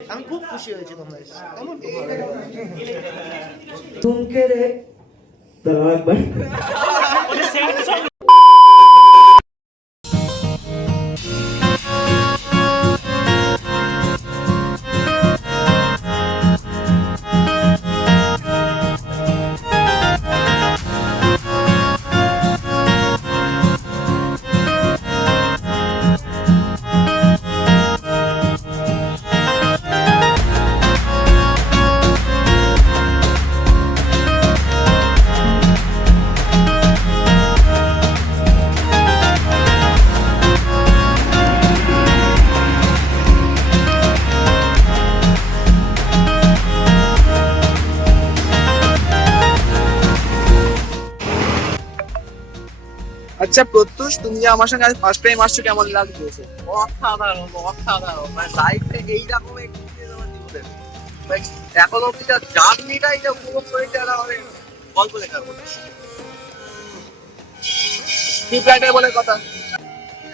আমি খুব খুশি হয়েছি তোমরা এসে। আমার খুব ভালো লাগলো। তুমকে রে দাঁড়াও একবার। আচ্ছা প্রত্যুষ, তুমি যে আমার সঙ্গে ফার্স্ট টাইম আসছো, কেমন লাগছে? অসাধারণ অসাধারণ, মানে লাইফে এইরকম এক্সপিরিয়েন্স আমার জীবনে এখন অব্দি যা জার্নিটা এটা উপভোগ করেছে আর মানে গল্প লেখার মতো। স্ক্রিপ্ট বলে কথা।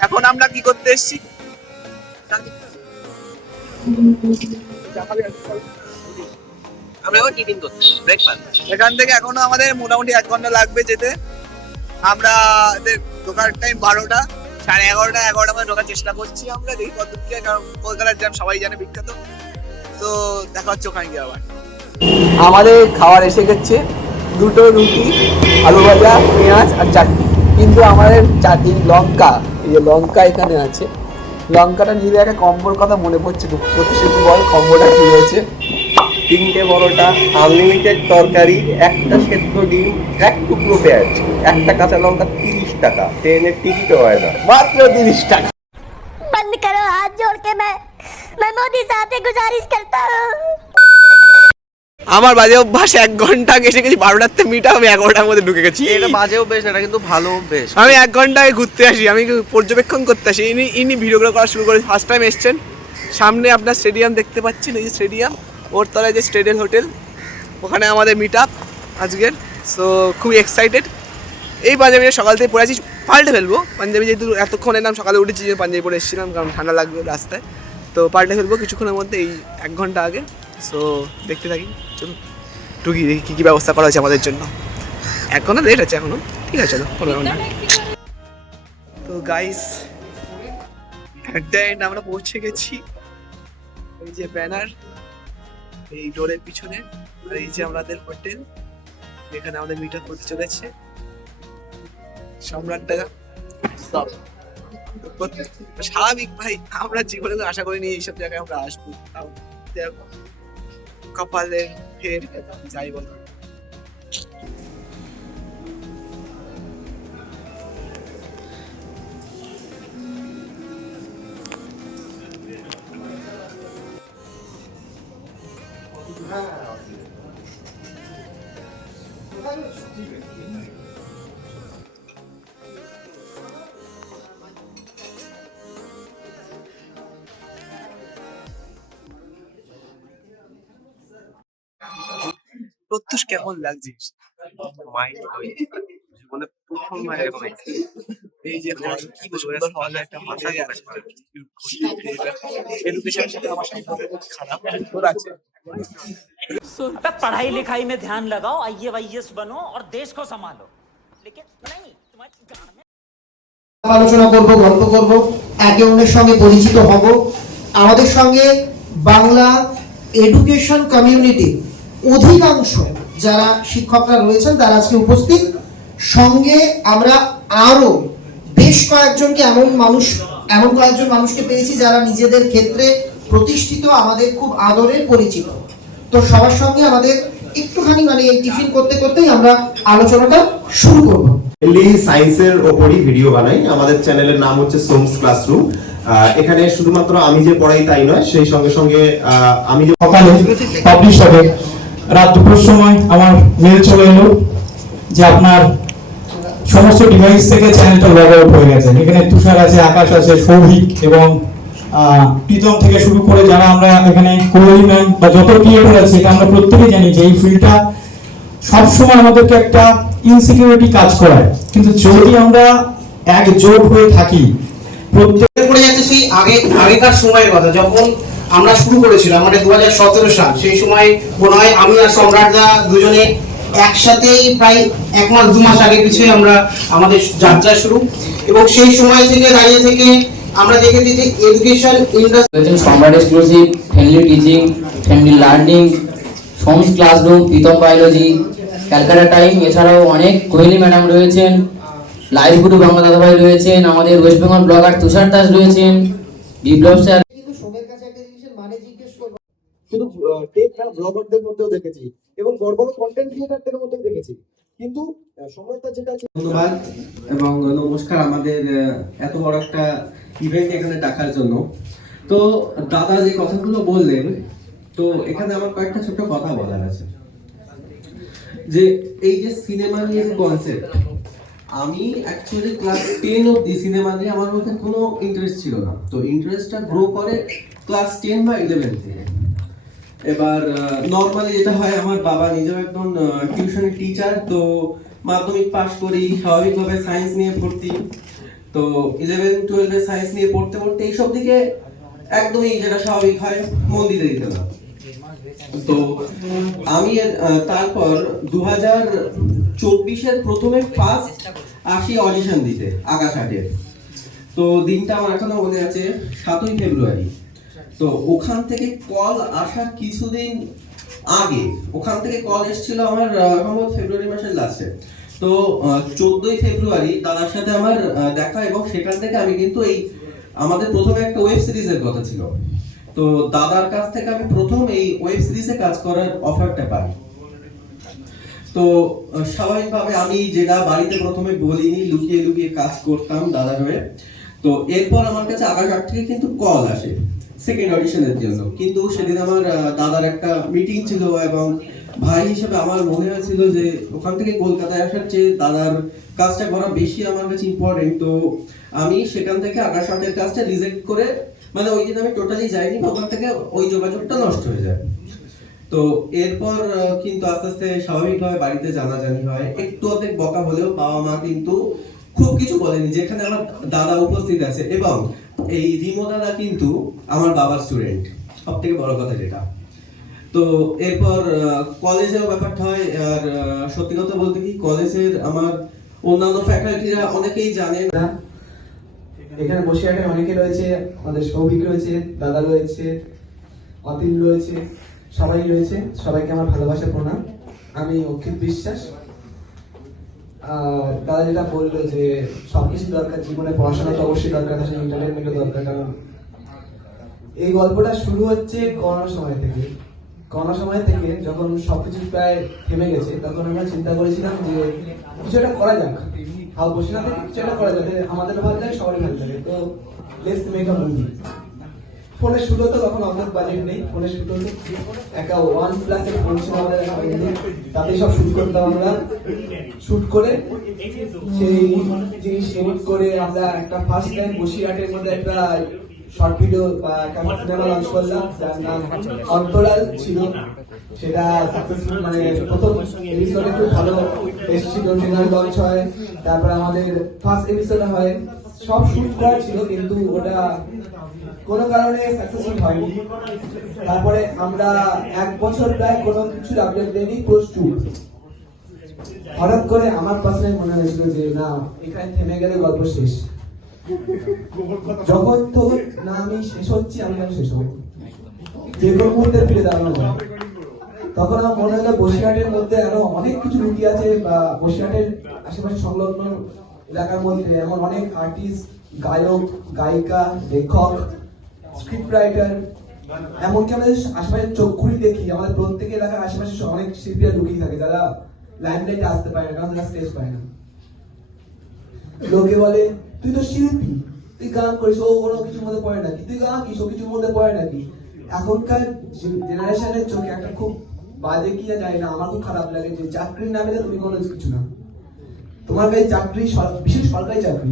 এখন আমরা কি করতে এসেছি? আমরা এখন টিফিন করছি, ব্রেকফাস্ট। এখান থেকে এখনো আমাদের মোটামুটি 1 ঘন্টা লাগবে যেতে। আমরা ঢোকার টাইম 12টা, 11:30 11টা মধ্যে ঢোকার চেষ্টা করছি আমরা, দেখি কতদূর কি হয়, কারণ কলকাতার জ্যাম সবাই জানে বিখ্যাত। তো দেখা হচ্ছে ওখানে গিয়ে আবার। আমাদের খাবার এসে গেছে, 2টো রুটি, আলু ভাজা, পেঁয়াজ আর চাটনি। কিন্তু আমাদের চাটনি লঙ্কা, এই যে লঙ্কা এখানে আছে, লঙ্কাটা নিলে একটা কম্বোর কথা মনে পড়ছে। প্রতিশ্রুতি বল কম্বোটা কি হয়েছে? 3টে পরোটা, আনলিমিটেড তরকারি, একটা সেদ্ধ ডিম, 1 টুকরো পেঁয়াজ, একটা কাঁচা লঙ্কা, 30 টাকা। ট্রেনের টিকিটও হয় না, মাত্র 30 টাকা। बंद करो हाथ जोड़ के मैं मोदी साहब से गुजारिश करता हूँ। আমার বাজে অভ্যাস 1 ঘন্টা আগে এসে গেছি, 12টাতে মিট আমি 11টার মধ্যে ঢুকে গেছি। এটা বাজে অভ্যেস, এটা কিন্তু ভালো অভ্যেস। আমি 1 ঘন্টা আগে ঘুরতে আসি, আমি পর্যবেক্ষণ করতে আসি। ইনি ভিডিওগুলো করা শুরু করে ফার্স্ট টাইম এসছেন। সামনে আপনার স্টেডিয়াম দেখতে পাচ্ছেন, এই যে স্টেডিয়াম, ওর তলায় যে স্টেডিয়াম হোটেল, ওখানে আমাদের মিট আপ আজকের। সো খুবই এক্সাইটেড। এই পাঞ্জাবি সকাল থেকে পরে আছি, পাল্টে ফেলবো পাঞ্জাবি, যেহেতু এতক্ষণ এলাম, সকালে উঠেছি যে পাঞ্জাবি পরে এসেছিলাম, কারণ ঠান্ডা লাগবে রাস্তায়। তো পাল্টে ফেলবো কিছুক্ষণের মধ্যে, এই 1 ঘন্টা আগে। সো দেখতে থাকি, চলুন টুকি দেখি কী কী ব্যবস্থা করা হয়েছে আমাদের জন্য। 1 ঘন্টা লেট আছে এখনো, ঠিক আছে চলো 15 ঘন্টা। তো গাইস, আমরা পৌঁছে গেছি। এই যে ব্যানার, এই ডোরের পিছনে, আর এই যে আমাদের হোটেল, এখানে আমাদের মিট আপ করতে চলেছে সম্রাটটা সব। স্বাভাবিক ভাই, আমরা জীবনে আশা করিনি এইসব জায়গায় আমরা আসবো। কপালের ফের যাই বল। প্রত্যুষ কেমন লাগছে? মানে প্রথমবার এরকম এই যে কি সুন্দর হল, একটা ভাষা এডুকেশন সাথে আমার সাথে খারাপ তোর আছে। पढ़ाई लिखाई में ध्यान लगाओ, IAS बनो और देश को संभालो, लेकिन नहीं तुम्हारी गांड में। আলোচনা করব, গল্প করব, একে অন্যের সঙ্গে পরিচিত হব। আমাদের সঙ্গে বাংলা এডুকেশন কমিউনিটি অধিকাংশ যারা শিক্ষকরা রয়েছেন তারা আজকে উপস্থিত। সঙ্গে আমরা আরো বেশ কয়েকজনকে এমন কয়েকজন মানুষকে পেয়েছি যারা নিজেদের ক্ষেত্রে প্রতিষ্ঠিত, আমাদের খুব আদরের পরিচিত। তো সবার সঙ্গে আমাদের একটুখানি মানে এই টিফিন করতে করতেই আমরা আলোচনাটা শুরু করব। সায়েন্সের ওপরই ভিডিও বানাই। আমাদের চ্যানেলের নাম হচ্ছে সোমস ক্লাসরুম। এখানে শুধুমাত্র আমি যে পড়াই তাই নয়, সেই সঙ্গে সঙ্গে আমি যে সকালে পাবলিশ হবে, রাত 2টোর সময় আমার মেল চলে এলো যে আপনার সমস্ত ডিভাইস থেকে চ্যানেলটা লগ আউট হয়ে গেছে। এখানে তুষার আছে, আকাশ আছে, সৌভিক এবং প্রীতম থেকে শুরু করে যারা আমরা এখানে কোহলি ম্যাম বা যত ক্রিয়েটর আছে, এটা আমরা প্রত্যেকেই জানি যে এই ফিল্ডটা সবসময় আমাদেরকে একটা ইনসিকিউরিটি কাজ করায়। কিন্তু যদি আমরা একজোট হয়ে থাকি, প্রত্যেক পড়ে যাচ্ছে সেই আগেকার সময়ের কথা, যখন আমরা শুরু করেছিলাম মানে 2017 সাল। সেই সময় মনে হয় আমি আর সম্রাটদা দুজনে একসাথেই প্রায় 1 মাস 2 মাস আগে পিছিয়ে আমরা আমাদের যাত্রা শুরু, এবং সেই সময় থেকে দাঁড়িয়ে থেকে আমরা দেখেছি যে education industry Samrat exclusive, friendly teaching, friendly learning, homes classroom, Pritam biology, Calcutta time, এছাড়াও অনেক কোহলি ম্যাডাম রয়েছেন, লাইভ গুরু বাংলা দাদাভাই রয়েছেন, আমাদের ওয়েস্ট বেঙ্গল ব্লগার তুষার দাস রয়েছেন, বিপ্লব স্যার। কিন্তু সবের কাছে একটা জিনিসের মানে জিজ্ঞেস করবো, শুধু টেক না ব্লগারদের মধ্যেও দেখেছি এবং বড় বড় কন্টেন্ট ক্রিয়েটরদের মধ্যেও দেখেছি, কিন্তু সম্রাটদা যেটা আছে। ধন্যবাদ এবং নমস্কার আমাদের এত বড় একটা ইভেন্ট এখানে ডাকার জন্য। তো দাদা যে কথাগুলো বললেন, তো এখানে আমার কয়েকটা ছোট কথা বলার আছে। যে এই যে সিনেমা নিয়ে যে কনসেপ্ট, আমি অ্যাকচুয়ালি ক্লাস 10 অবধি সিনেমা নিয়ে আমার মধ্যে কোনো ইন্টারেস্ট ছিল না। তো ইন্টারেস্টটা গ্রো করে ক্লাস 10 বা 11 থেকে। এবার নর্মালি যেটা হয়, আমার বাবা নিজেও একজন টিউশনের টিচার, তো মাধ্যমিক পাশ করি, স্বাভাবিকভাবে সায়েন্স নিয়ে ভর্তি। তো 11-12 সায়েন্স নিয়ে পড়তে পড়তে এইসব দিকে একদমই যেটা স্বাভাবিক হয় মন দিতে দিতে না। তো আমি তারপর 2024-এর প্রথমে ফার্স্ট আসি অডিশন দিতে আকাশ আটের। তো দিনটা আমার এখনো মনে আছে, 7ই ফেব্রুয়ারি। তো ওখান থেকে কল আসার কিছুদিন আগে ওখান থেকে কল এসেছিল আমার সম্ভবত ফেব্রুয়ারি মাসের লাস্টে। তো 14ই ফেব্রুয়ারি দাদার সাথে আমার দেখা, এবং সেখান থেকে আমি কিন্তু এই আমাদের প্রথমে একটা ওয়েব সিরিজের কথা ছিল। তো দাদার কাছ থেকে আমি প্রথম এই ওয়েব সিরিজে কাজ করার অফারটা পাই। তো স্বাভাবিকভাবে আমি যেটা বাড়িতে প্রথমে বলিনি, লুকিয়ে লুকিয়ে কাজ করতাম দাদার হয়ে। তো এরপর আমার কাছে আকাশ আট থেকে কিন্তু কল আসে সেকেন্ড অডিশনের জন্য। কিন্তু সেদিন আমার দাদার একটা মিটিং ছিল, এবং ভাই হিসেবে আমার মনে হয়েছিল যে ওখান থেকে কলকাতায় আসার চেয়ে দাদার কাজটা করা বেশি আমার কাছে ইম্পর্টেন্ট। তো আমি সেখান থেকে আকাশ আটের কাজটা রিজেক্ট করে, মানে ওই দিন আমি টোটালি যাইনি, ওখান থেকে ওই যোগাযোগটা নষ্ট হয়ে যায়। তো এরপর কিন্তু আস্তে আস্তে স্বাভাবিকভাবে বাড়িতে জানাজানি হয়, একটু অর্ধেক বকা হলেও বাবা মা কিন্তু খুব কিছু বলেনি, যেখানে আমার দাদা উপস্থিত আছে। এবং এই রিমো দাদা কিন্তু আমার বাবার স্টুডেন্ট, সব থেকে বড় কথা যেটা। তো এরপর কলেজেও ব্যাপারটা হয়। আর সত্যি কথা বলতে কি, কলেজের আমার অন্যান্য ফ্যাকাল্টিরা অনেকেই জানেন না। এখানে বসে আছে অনেকে রয়েছে, আমাদের সৌভিক রয়েছে, দাদা রয়েছে, অতীন রয়েছে, সবাই রয়েছে। সবাইকে আমার ভালোবাসা প্রণাম। আমি অক্ষিত বিশ্বাস। দাদা যেটা বললো যে সবকিছু দরকার, জীবনে পড়াশোনা তো অবশ্যই দরকার, তার সাথে এন্টারটেনমেন্টও দরকার। কারণ এই গল্পটা শুরু হচ্ছে করোনার সময় থেকে। করোনার সময় থেকে যখন সবকিছু প্রায় থেমে গেছে, তখন আমরা চিন্তা করেছিলাম যে কিছু একটা করা যাক, হাল বসে না থেকে কিছু একটা করা যাবে, আমাদের ভালো লাগে, সবারই ভালো লাগে। তো লেটস মেক আ মুভি। ফোনে শুট হতো, তখন অনেক বাজেট নেই, ফোনে শুট হতো, একটা OnePlus এর ফোন ছিল আমাদের, তাতেই সব শুট করতাম আমরা। শুট করে সেই জিনিস এডিট করে আমরা একটা ফার্স্ট টাইম বসিরহাটের মধ্যে একটা শর্ট ভিডিও বা সিনেমা লঞ্চ করলাম, যার নাম অন্তরাল ছিল। সেটা সাকসেসফুল, মানে প্রথম এপিসোডে খুব ভালো এসেছিল, ট্রেলার লঞ্চ হয়, তারপর আমাদের ফার্স্ট এপিসোডে হয়। সব শুট করা ছিল, কিন্তু ওটা কোনো কারণে সাকসেসফুল হয়নি। তারপরে আমরা 1 বছর প্রায় কোনো কিছু আপডেট দেয়নি, পোস্ট হঠাৎ করে আমার পার্সোনালি মনে হয়েছিল যে না, এখানে থেমে গেলে গল্প শেষ। যখন তখন না আমি শেষ হচ্ছি, আমি কেন শেষ হবো, যে কোনো মুহূর্তে ফিরে দাঁড়ানো যায়। তখন আমার মনে হলো বসিরহাটের মধ্যে আরো অনেক কিছু লুকিয়ে আছে, বা বসিরহাটের আশেপাশে সংলগ্ন এলাকার মধ্যে এমন অনেক আর্টিস্ট, গায়ক, গায়িকা, লেখক, স্ক্রিপ্ট রাইটার, এমনকি আমাদের আশেপাশে চোখ ঘুরি দেখি, আমাদের প্রত্যেক এলাকার আশেপাশে অনেক শিল্পীরা লুকিয়ে থাকে, যারা লাইমলাইটে আসতে পারে না, কারণ তারা স্টেজ পায় না। লোকে বলে তুই তো শিল্পী, তুই গান করিস, ও কোনো কিছুর মধ্যে পড়ে নাকি, তুই গান কিস, ও কিছুর মধ্যে পড়ে নাকি। এখনকার জেনারেশনের চোখে একটা খুব বাজে কি যায় না, আমার খুব খারাপ লাগে যে চাকরির নামে তুমি কোনো কিছু না। তোমার কাছে চাকরি, বিশেষ সরকারি চাকরি,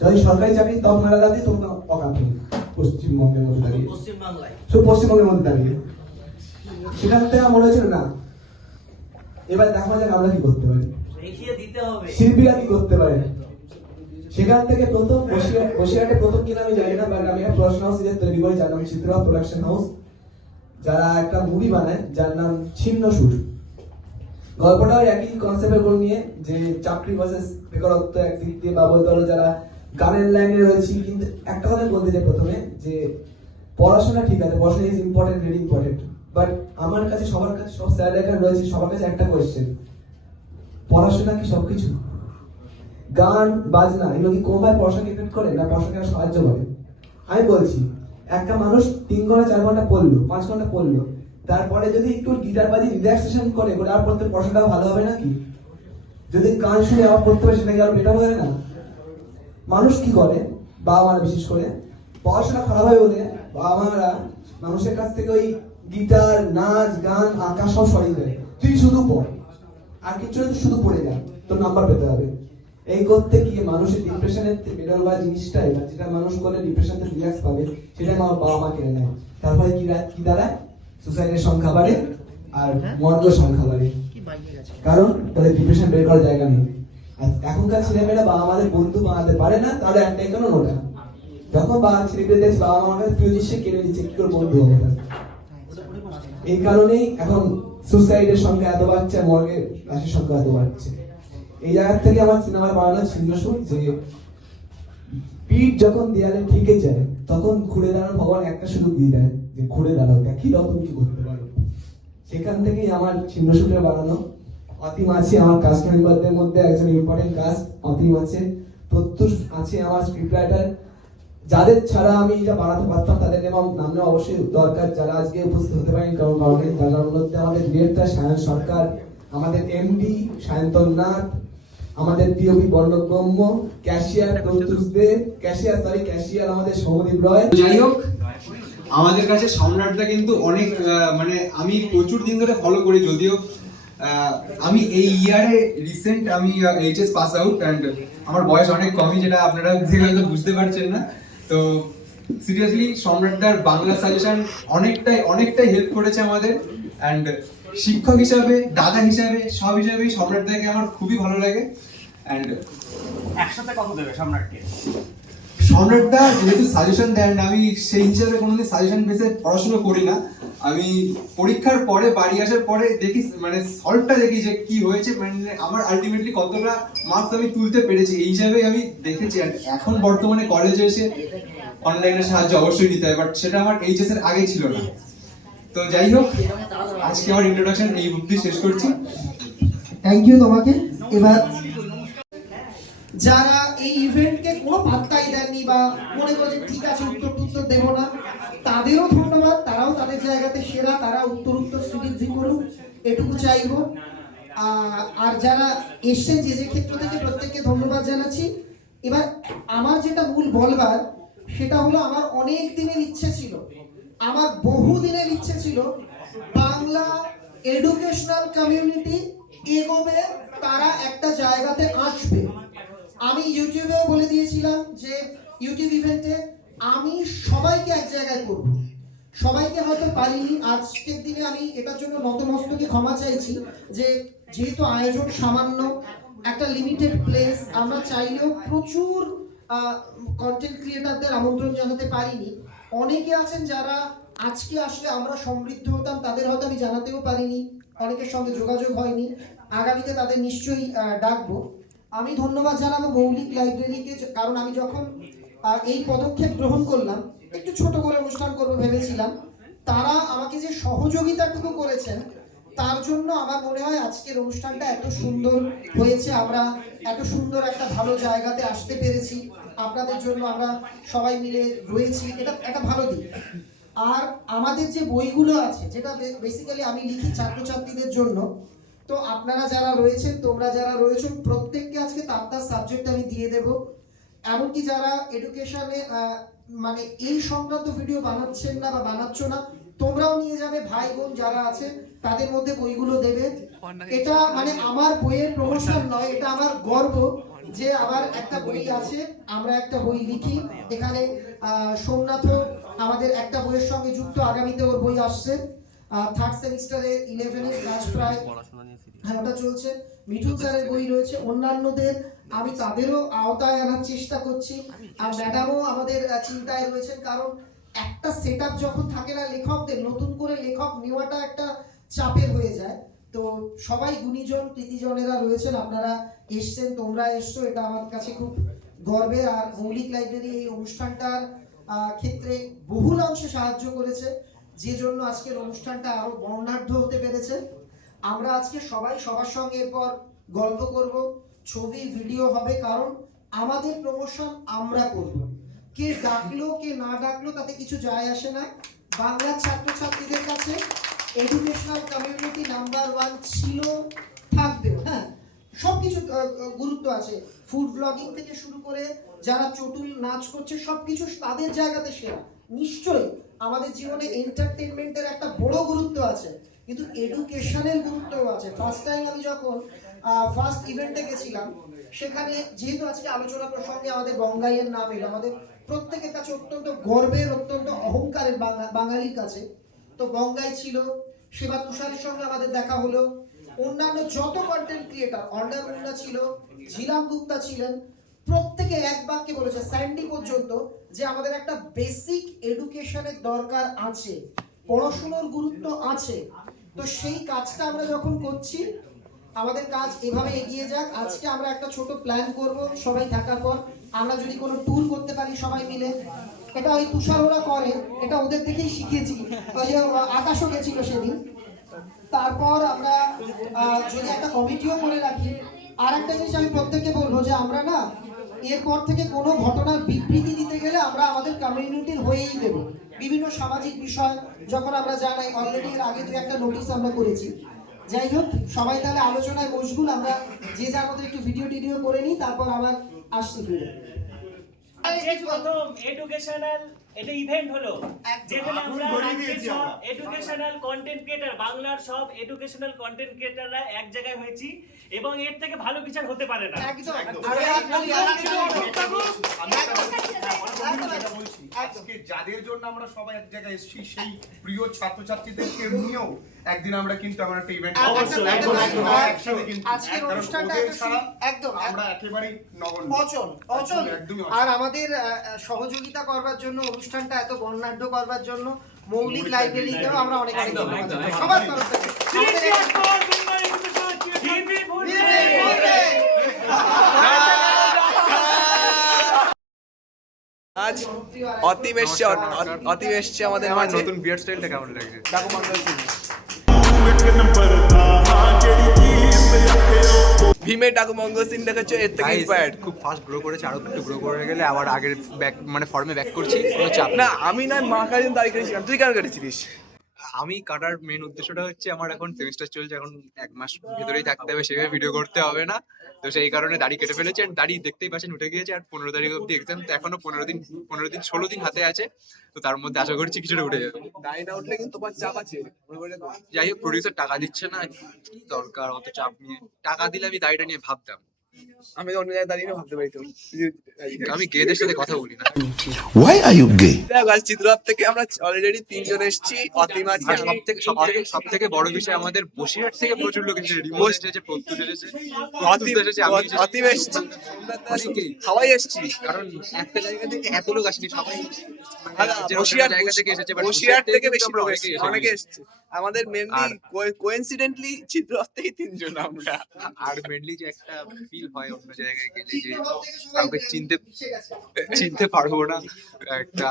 যদি সরকারি চাকরি তখন আলাদা দিয়ে তোমরা অকাপি পশ্চিমবঙ্গের মধ্যে দাঁড়িয়ে, পশ্চিমবঙ্গের মধ্যে দাঁড়িয়ে সেখান থেকে মনে হয়েছিল না, এবার দেখা যাক আমরা কি করতে পারি, শিল্পীরা কি করতে পারে। সেখান থেকে প্রথম বসিরহাটে প্রথম কিনা আমি জানি না, বাট আমি পড়াশোনা হাউস তৈরি করে, যার নাম চিত্রা প্রোডাকশন হাউস। যারা একটা মুভি বানায় যার নাম ছিন্ন সুর। গল্পটাও একই কনসেপ্টের উপর নিয়ে, যে চাকরি ভার্সেস বেকারত্ব একদিক দিয়ে, বা বলতে পারো যারা গানের লাইনে রয়েছে। কিন্তু একটা কথা বলতে চাই প্রথমে, যে পড়াশোনা ঠিক আছে, পড়াশোনা is important, very important, but আমার কাছে সবার কাছে সব স্যার এখানে রয়েছে, সবার কাছে একটা কোয়েশ্চেন, পড়াশোনা কি সবকিছু? গান বাজনা এগুলো কি কোনোভাবে পড়াশোনা ইফেক্ট করে, না পড়াশোনাকে সাহায্য করে? আমি বলছি, একটা মানুষ 3 ঘন্টা 4 ঘন্টা পড়লো, 5 ঘন্টা পড়লো, তারপরে যদি একটু গিটার বাজি রিল্যাক্সেশন করে বলে আর পড়তে, পড়াশোনাটা ভালো হবে নাকি? যদি গান শুনে আবার পড়তে পারে সেটা কি আরো বেটার হবে না? মানুষ কি করে, বাবা মারা বিশেষ করে পড়াশোনা খারাপ হয় বলে বাবা মারা মানুষের কাছ থেকে ওই গিটার, নাচ, গান, আঁকা সব সরিয়ে দেয়। তুই শুধু পড়, আর কিছু না, তুই শুধু পড়ে যা, তোর নাম্বার পেতে হবে। এই করতে গিয়ে মানুষের ডিপ্রেশনের বেরোবার জিনিসটাই, যেটা মানুষ বলে ডিপ্রেশন থেকে রিল্যাক্স পাবে, সেটাই আমার বাবা মা কেড়ে নেয়। তারপরে কি দাঁড়ায়? সুসাইডের সংখ্যা বাড়ে আর মর্গের সংখ্যা বাড়ে, কারণ তাদের ডিপ্রেশন বের করার জায়গা নেই। আর এখনকার ছেলেমেয়েরা বাবা মাদের বন্ধু বানাতে পারে না, তাহলে একটাই কারণ ওটা, যখন ছেলেমেয়ে দেখছে বাবা মার কাছে প্রিয় জিনিস কেড়ে নিচ্ছে, কি করে বন্ধু হবে? এই কারণেই এখন সুসাইডের সংখ্যা এত বাড়ছে, মর্গের লাশের সংখ্যা এত বাড়ছে। এই জায়গা থেকে আমার সিনেমায় বানানো ছিন্ন সুর, যে পিঠ যখন দেয়ালে ঠেকে যায় তখন ঘুরে দাঁড়ানো ভগবান একটা সুযোগ দিয়ে দেয়, যে ঘুরে দাঁড়াও, দেখি দাও তুমি কি করতে পারো। সেখান থেকেই আমার ছিন্ন সুরে বানানো। অতীম আছে আমার কাস্ট মেম্বারদের মধ্যে একজন ইম্পর্টেন্ট কাস্ট, অতীম আছে, প্রত্যুষ আছে আমার স্ক্রিপ্ট রাইটার, যাদের ছাড়া আমি এটা বানাতে পারতাম তাদের নাম নেওয়া অবশ্যই দরকার, যারা আজকে উপস্থিত হতে পারেন। কারণ তার মধ্যে আমাদের ডিরেক্টর সায়ন সরকার, আমাদের এমডি সায়ন্তন নাথ, আমাদের টিওপি বর্ণব্রহ্ম, ক্যাশিয়ার প্রত্যুষ দে, ক্যাশিয়ার আমাদের সৌমদীপ রয়। যাই হোক, আমাদের কাছে সম্রাটদা কিন্তু অনেক মানে আমি প্রচুর দিন ধরে ফলো করি, যদিও আমি এই ইয়ারে রিসেন্ট আমি এইচএস পাস আউট, অ্যান্ড আমার বয়স অনেক কমই, যেটা আপনারা হয়তো বুঝতে পারছেন না। তো সিরিয়াসলি সম্রাটদার বাংলা সাজেশন অনেকটাই হেল্প করেছে আমাদের, অ্যান্ড শিক্ষক হিসাবে, দাদা হিসাবে, সব হিসাবেই সম্রাটদাকে আমার খুবই ভালো লাগে। অ্যান্ড একসাথে কত দেবে সম্রাটকে? সম্রাটদা যেহেতু সাজেশন দেন, আমি সেই হিসাবে কোনোদিন সাজেশন বেসে পড়াশোনা করি না। আমি পরীক্ষার পরে বাড়ি আসার পরে দেখি, মানে সলভটা দেখি যে কি হয়েছে, মানে আমার আলটিমেটলি কতটা মার্কস আমি তুলতে পেরেছি, এই হিসাবে আমি দেখেছি। এখন বর্তমানে কলেজে এসে অনলাইনের সাহায্য অবশ্যই নিতে হয়, বাট সেটা আমার এইচএস এর আগে ছিল না। তো যাই হোক, আজকে আমার ইন্ট্রোডাকশন এই অবধি শেষ করছি। থ্যাংক ইউ তোমাকে। এবার যারা এই ইভেন্টকে কোনো পাত্তাই দেননি বা মনে করে ঠিক আছে উত্তর দেবো না, তাদেরও ধন্যবাদ, তারাও তাদের জায়গাতে সেরা, তারা উত্তর সুবৃদ্ধি করুক, এটুকু চাইবো। আর যারা এসছেন যে ক্ষেত্র থেকে, প্রত্যেককে ধন্যবাদ জানাচ্ছি। এবার আমার যেটা মূল বলবার সেটা হলো, আমার অনেক দিনের ইচ্ছে ছিল, আমার বহু দিনের ইচ্ছে ছিল, বাংলা এডুকেশনাল কমিউনিটি এগোবে, তারা একটা জায়গাতে আসবে। আমি ইউটিউবেও বলে দিয়েছিলাম যে ইউটিউব ইভেন্টে আমি সবাইকে এক জায়গায় করব, সবাইকে হয়তো পারিনি। আজকের দিনে আমি এটার জন্য নতমস্তকে ক্ষমা চাইছি, যে যেহেতু আয়োজন সামান্য, একটা লিমিটেড প্লেস, আমরা চাইলেও প্রচুর কন্টেন্ট ক্রিয়েটারদের আমন্ত্রণ জানাতে পারিনি। অনেকে আছেন যারা আজকে আসলে আমরা সমৃদ্ধ হতাম, তাদের হয়তো আমি জানাতেও পারিনি, অনেকের সঙ্গে যোগাযোগ হয়নি, আগামীতে তাদের নিশ্চয়ই ডাকবো। আমি ধন্যবাদ জানাবো মৌলিক লাইব্রেরিকে, কারণ আমি যখন এই পদক্ষেপ গ্রহণ করলাম, একটু ছোট করে অনুষ্ঠান করবো ভেবেছিলাম, তারা আমাকে যে সহযোগিতাটুকু করেছেন তার জন্য আমার মনে হয় আজকের অনুষ্ঠানটা এত সুন্দর হয়েছে, আমরা এত সুন্দর একটা ভালো জায়গাতে আসতে পেরেছি, আপনাদের জন্য আমরা সবাই মিলে রয়েছি, এটা একটা ভালো দিক। আর আমাদের যে বইগুলো আছে, যেটা বেসিক্যালি আমি লিখি ছাত্রছাত্রীদের জন্য, তো আপনারা যারা রয়েছেন, তোমরা যারা রয়েছো, প্রত্যেককে আজকে তার সাবজেক্ট আমি দিয়ে দেব। এমনকি যারা এডুকেশনে মানে এই সংক্রান্ত ভিডিও বানাচ্ছেন না বা বানাচ্ছ না, তোমরাও নিয়ে যাবে, ভাই বোন যারা আছে তাদের মধ্যে বইগুলো দেবে। এটা মানে আমার বইয়ের প্রমোশন নয়, এটা আমার গর্ব যে আমার একটা বই আছে, আমরা একটা বই লিখি। এখানে সোমনাথও আমাদের একটা বইয়ের সঙ্গে যুক্ত, আগামীতে ওর বই আসছে, থার্ড সেমিস্টারে 11-এর ক্লাস প্রায়, হ্যাঁ ওটা চলছে। মিঠুন স্যারের বই রয়েছে, অন্যান্যদের আমি তাদেরও আওতায় আনার চেষ্টা করছি। আর ম্যাডামও আমাদের চিন্তায় রয়েছেন, কারণ একটা সেটআপ যখন থাকে না লেখকদের, নতুন করে লেখক নেওয়াটা একটা চাপের হয়ে যায়। তো সবাই গুণীজন প্রীতিজনেরা রয়েছেন, আপনারা এসছেন, তোমরা এসছো, এটা আমার কাছে খুব গর্বের। আর মৌলিক লাইব্রেরি এই অনুষ্ঠানটার ক্ষেত্রে বহুল অংশে সাহায্য করেছে, যে জন্য আজকের অনুষ্ঠানটা আরো বর্ণাঢ্য হতে পেরেছে। আমরা আজকে সবাই সবার সঙ্গে এরপর গল্প করব, ছবি ভিডিও হবে, কারণ আমাদের প্রমোশন আমরা করব। কে ডাকলো কে না ডাকলো তাতে কিছু যায় আসে না। বাংলার ছাত্রছাত্রীদের কাছে এডুকেশনাল কমিউনিটি নাম্বার 1 ছিল, থাকবেও। হ্যাঁ, সবকিছু গুরুত্ব আছে, ফুড ব্লগিং থেকে শুরু করে যারা চটুল নাচ করছে সবকিছু তাদের জায়গাতে সেরা। নিশ্চয়ই আমাদের জীবনে এন্টারটেইনমেন্টের একটা বড় গুরুত্ব আছে, কিন্তু এডুকেশনের গুরুত্বও আছে। ফার্স্ট টাইম আমি যখন ফার্স্ট ইভেন্টে গেছিলাম, সেখানে যেহেতু আজকে আলোচনা প্রসঙ্গে আমাদের বঙ্গাইয়ের নাম এলো, আমাদের প্রত্যেকের কাছে অত্যন্ত গর্বের, অত্যন্ত অহংকারের বাঙালির কাছে। তো বঙ্গাই ছিল, সেবা তুষারের সঙ্গে আমাদের দেখা হলো, অন্যান্য যত কন্টেন্ট ক্রিয়েটার, অর্ডার মুন্না ছিল, ঝিলাম গুপ্তা ছিলেন, প্রত্যেকে এক বাক্যে বলেছে, স্যান্ডি পর্যন্ত, যে আমাদের একটা বেসিক এডুকেশনের দরকার আছে, পড়াশোনার গুরুত্ব আছে। তো সেই কাজটা আমরা যখন করছি, আমাদের কাজ এভাবে এগিয়ে যাক। আজকে আমরা একটা ছোট প্ল্যান করব সবাই থাকার পর, আমরা যদি কোনো ট্যুর করতে পারি সবাই মিলে। এটা ওই তুষার ওরা করে, এটা ওদের থেকেই শিখেছি, ওই যে আকাশও গেছিল সেদিন। তারপর আমরা যদি একটা কমিটিও করে রাখি। আর একটা জিনিস আমি প্রত্যেককে বলবো, যে আমরা না এরপর থেকে কোনো ঘটনার বিবৃতি দিতে গেলে আমরা আমাদের কমিউনিটির হয়েই দেব। বিভিন্ন সামাজিক বিষয় যখন আমরা জানাই, অলরেডি এর আগে 2-1টা নোটিশ আমরা করেছি। যাই হোক, সবাই তাহলে আলোচনায় মশগুল, আমরা যে যার মতো একটু ভিডিও টিডিও করে নিই, তারপর আবার আসছি ফিরে। প্রথম এডুকেশনাল এটা ইভেন্ট হলো, যেখানে আমরা এডুকেশনাল কন্টেন্ট ক্রিয়েটর, বাংলার সব এডুকেশনাল কন্টেন্ট ক্রিয়েটররা এক জায়গায় হয়েছি, এবং এর থেকে ভালো কিছু হতে পারে না। আজকে যাদের জন্য আমরা সবাই এক জায়গায় এসেছি, সেই প্রিয় ছাত্রছাত্রীদেরকে নিয়েও একদিন আমরা কিন্তু আমরা একটা ইভেন্ট একসাথে কিন্তু, একদম আমরা একেবারেই নগণ্য অচল। আর আমাদের সহযোগিতা করবার জন্য, অনুষ্ঠানটা এত বর্ণাঢ্য করবার জন্য মৌলিক লাইব্রেরিকেও আমরা অনেক অনেক ধন্যবাদ জানাই সবার তরফ থেকে। আজ অতীব এসছে আমাদের মাঝে। নতুন বিয়ার স্টাইলটা কেমন লাগছে? ডাকু মন্ডল সিং, ভীমের ডাকু মঙ্গল সিং দেখেছো, এর থেকে ইন্সপায়ার্ড। খুব ফাস্ট গ্রো করেছে, আরো একটু গ্রো করে গেলে আবার আগের ব্যাক মানে ফর্মে ব্যাক করছি, কোনো চাপ না। আমি না মা কাজে দাঁড়িয়ে করেছিলাম, তুই কেন কেটেছিলিস? আমি কাটার মেন উদ্দেশ্যটা হচ্ছে, আমার এখন সেমিস্টার চলছে, এখন 1 মাস ভেতরেই থাকতে হবে, সেভাবে ভিডিও করতে হবে না। তো সেই কারণে দাড়ি কেটে ফেলেছে, আর দাড়ি দেখতেই পাচ্ছেন উঠে গিয়েছে। আর 15 তারিখ অব্দি এক্সাম, তো এখনো 16 দিন হাতে আছে। তো তার মধ্যে আশা করছি কিছুটা উঠে যাবে। দাড়ি না উঠলে কিন্তু তোমার চাপ আছে। যাই হোক, প্রডিউসার টাকা দিচ্ছে না, কি দরকার অত চাপ নিয়ে? টাকা দিলে আমি দাড়িটা নিয়ে ভাবতাম। আমি অন্য জায়গায় দাঁড়িয়ে ভাবতে পারি। তো আমি গেদের সাথে কথা বলি না। Why are you gay? চিত্রলাভ থেকে আমরা অলরেডি 3 জন এসেছি। অতিমা সব থেকে বড় বিষয়, আমাদের বসিরহাট থেকে প্রচুর লোক এসেছে, প্রত্যুষ এসেছে, অতিম এসেছি, সবাই এসেছি। কারণ একটা জায়গা থেকে এত লোক আসেনি, সবাই জায়গা থেকে এসেছে, বসিরহাট থেকে বেশি লোক অনেকে এসেছে। আমাদের মেনলি কোইন্সিডেন্টলি চিত্রলাভ থেকে 3 জন আমরা। আর মেনলি যে একটা ফিল হয় অন্য জায়গায় গেলে, যে কাউকে চিনতে পারবো না, একটা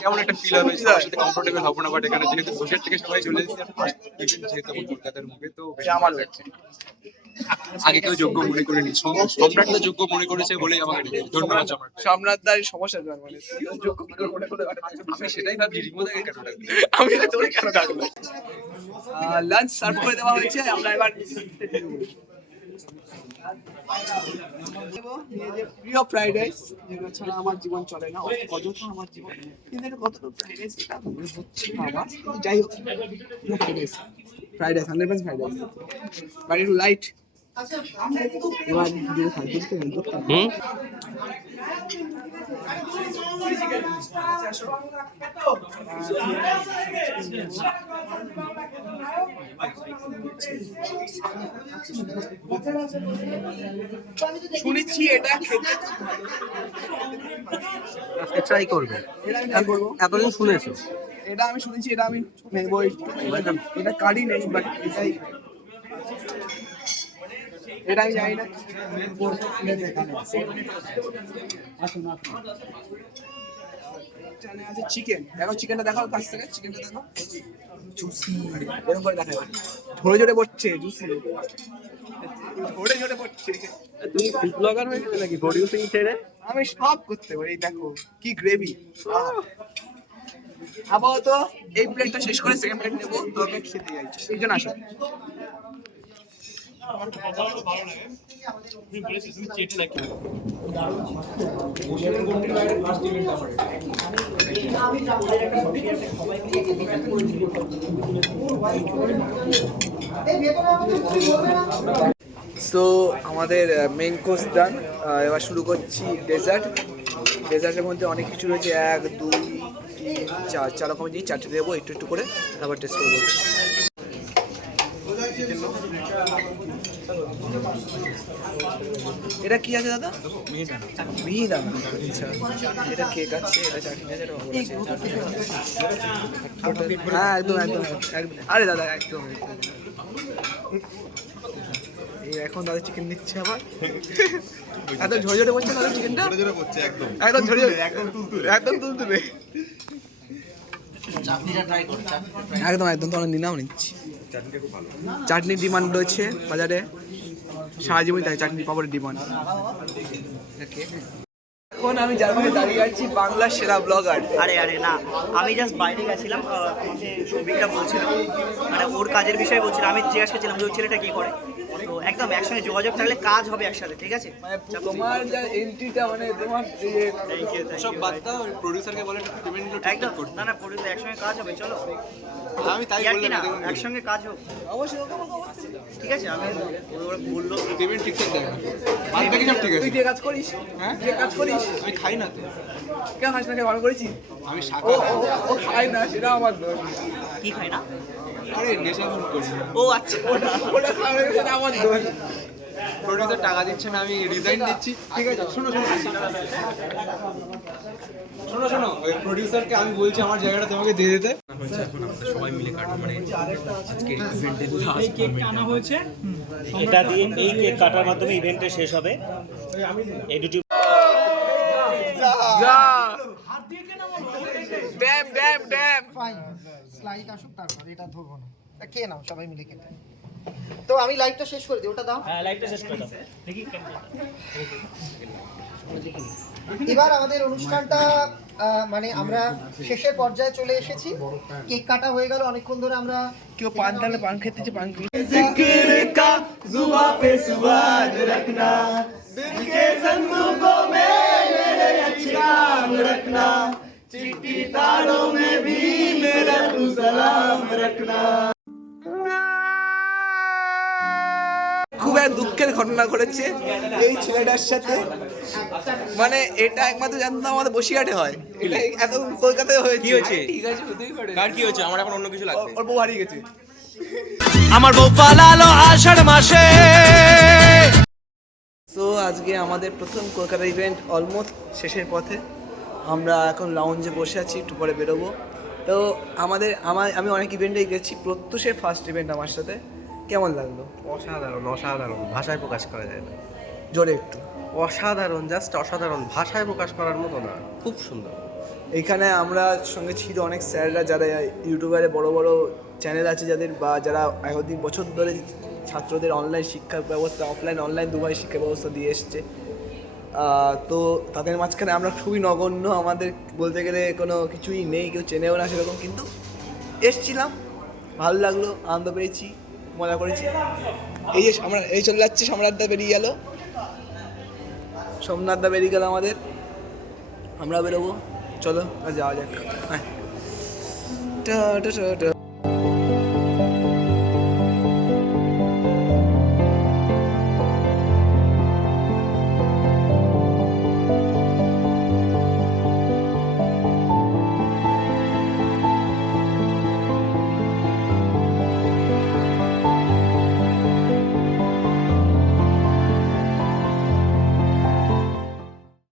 কেমন একটা ফিল হবে, সবার সাথে কমফোর্টেবল হবো না। বাট এখানে যেহেতু বসিরহাট থেকে সবাই চলে এসেছে, ফার্স্ট ইভেন্ট যেহেতু কলকাতার মুখে, তো আমার লাগছে। আগে কেউ যোগ্য মনে করেনি, সম্রাটটা যোগ্য মনে করেছে বলেই আমাকে ধন্যবাদ। সম্রাটদার সমস্যা মানে আমি সেটাই ভাবছি, রিমোদাকে কেন ডাকবে, আমি তোরে কেন ডাকবো। লাঞ্চ সার্ভ করে দেওয়া হয়েছে, আমরা এবার প্রিয় ফ্রাইড রাইস, যেগুলো ছাড়া আমার জীবন চলে না, অযথা আমার জীবন, কিন্তু এটা কতটা ফ্রাইড রাইস এটা মনে হচ্ছে না আমার। যাই হোক, fried rice 100% fried rice, but একটু লাইট। এবার দিয়ে খাই বুঝতে পারবেন। শুনেছি এটা খেতে ট্রাই করবে এতদিন শুনেছো এটা আমি শুনেছি, এটা আমি নেবো। এটা কারি নেই, বাট এটাই, এটা আমি জানি না। চিকেন দেখো, চিকেনটা দেখাও কাছ থেকে, চিকেনটা দেখো জুসি, এরকম করে দেখাও, ঝরে ঝরে পড়ছে, জুসি ঝরে ঝরে পড়ছে। তুমি ফুড ব্লগার হয়ে গেছো নাকি প্রোডিউসিং ছেড়ে? আমি সব করতে পারি। এই দেখো কি গ্রেভি। আপাতত এই প্লেটটা শেষ করে সেকেন্ড প্লেট নেবো, তবে খেতে যাচ্ছি, এই জন্য আসো। সো আমাদের মেইন কোর্স ডান, এবার শুরু করছি ডেজার্ট। ডেজার্টের মধ্যে অনেক কিছু রয়েছে, 1 2 3 4 4 রকমের জিনিস, 4টে দেবো একটু একটু করে, তারপর টেস্ট করবো। এটা কি আছে দাদা? মিহিদানা। আচ্ছা, এটা কেক আছে, এটা চাটনি আছে, এটা আছে। হ্যাঁ একদম একদম একদম। আরে দাদা একদম এখন দাদা চিকেন দিচ্ছে আবার। এত ঝরে ঝরে পড়ছে দাদা চিকেনটা, ঝরে ঝরে পড়ছে একদম, একদম ঝরে ঝরে, একদম তুলতুলে, একদম তুলতুলে। একদম একদম, তো নিলাম, নিচ্ছি। চাটনির ডিমান্ড রয়েছে বাজারে, সারা জীবনই তাই চাটনি পাপড়ের ডিমান্ড। এখন আমি জার্মানি দাঁড়িয়ে আছি বাংলার সেরা ব্লগার। আরে আরে না, আমি জাস্ট বাইরে গেছিলাম, আমাকে সৌভিকটা বলছিল, মানে ওর কাজের বিষয়ে বলছিল। আমি জিজ্ঞাসা করছিলাম যে ওই ছেলেটা কী করে, তো একদম একসঙ্গে যোগাযোগ থাকলে কাজ হবে একসাথে, ঠিক আছে? মানে তোমার যা এন্ট্রিটা, মানে তোমার সব বাদ দাও, প্রোডিউসারকে বলে পেমেন্ট একদম না না, প্রোডিউসার একসঙ্গে কাজ হবে, চলো। আমি তাই ইয়ার কি বললাম, না, একসঙ্গে কাজ হোক, অবশ্যই। ঠিক আছে? আমি ওরা বললো পেমেন্ট ঠিকঠাক দেয় না, বাদ বাকি সব ঠিক আছে। তুই যে কাজ করিস, হ্যাঁ যে কাজ করিস, আমি খাই না তো, কেন খাস না? কে ভালো করেছি? আমি ও শাখা ও খাই না, সেটা আমার দোষ। কি খাই না? আরে নেশা ফুড করি। ও আচ্ছা, ওটা খাবে, সেটা আমার দোষ। প্রোডিউসার টাকা দিচ্ছে না, আমি রিজাইন দিচ্ছি, ঠিক আছে? শোনো শোনো শোনো শোনো, ওই প্রোডিউসারকে আমি বলছি আমার জায়গাটা তোমাকে দিয়ে দিতে। সবাই মিলে কাটবো, মানে আজকে ইভেন্টের লাস্ট কেক আনা হয়েছে, এটা দিয়ে এই কেক কাটার মাধ্যমে ইভেন্টটা শেষ হবে। এই দুটি dam dam dam. Fine, slide আসুক, তারপর এটা ধরবো না, খেয়ে নাও সবাই মিলে কেটে। তো আমি লাইভটা শেষ করে দিই, ওটা দাও। হ্যাঁ, লাইভটা শেষ করে দাও। দেখি এবার আমাদের অনুষ্ঠানটা মানে আমরা শেষের পর্যায়ে চলে এসেছি। কেক কাটা হয়ে গেল, অনেকক্ষণ ধরে আমরা কেউ পান টানলে পান খেতেছে, পান খেতে। খুব এক দুঃখের ঘটনা ঘটেছে এই ছেলেটার সাথে, মানে এটা একমাত্র জানতাম আমাদের বসিরহাটে হয়, এটা এত কলকাতায় হয়েছে। কি হয়েছে? ঠিক আছে, হতেই পারে। কার কি হয়েছে? আমার এখন অন্য কিছু লাগবে। ওর বউ হারিয়ে গেছে। আমার বউ পালালো আষাঢ় মাসে। সো আজকে আমাদের প্রথম কলকাতা ইভেন্ট অলমোস্ট শেষের পথে। আমরা এখন লাউঞ্জে বসে আছি, একটু পরে বেরোবো। তো আমি অনেক ইভেন্টেই গেছি, প্রত্যুষের ফার্স্ট ইভেন্ট আমার সাথে। কেমন লাগলো? অসাধারণ অসাধারণ, ভাষায় প্রকাশ করা যায় না। জোরে একটু। অসাধারণ, জাস্ট অসাধারণ, ভাষায় প্রকাশ করার মতো না, খুব সুন্দর। এইখানে আমরা সঙ্গে ছিল অনেক স্যাররা, যারা ইউটিউবারে বড় বড় চ্যানেল আছে যাদের, বা যারা এতদিন বছর ধরে ছাত্রদের অনলাইন শিক্ষা ব্যবস্থা, অফলাইন অনলাইন দুভাবে শিক্ষা ব্যবস্থা দিয়ে এসছে। তো তাদের মাঝখানে আমরা খুবই নগণ্য, আমাদের বলতে গেলে কোনো কিছুই নেই, কেউ চেনেও না সেরকম, কিন্তু এসছিলাম, ভালো লাগলো, আনন্দ পেয়েছি, মজা করেছি। এই যে এই চলে যাচ্ছে, সম্রাটদা বেরিয়ে গেল, সোমনাথদা বেরিয়ে গেল আমাদের, আমরা বেরোবো। চলো যাওয়া যাক। হ্যাঁ, টা টা টা।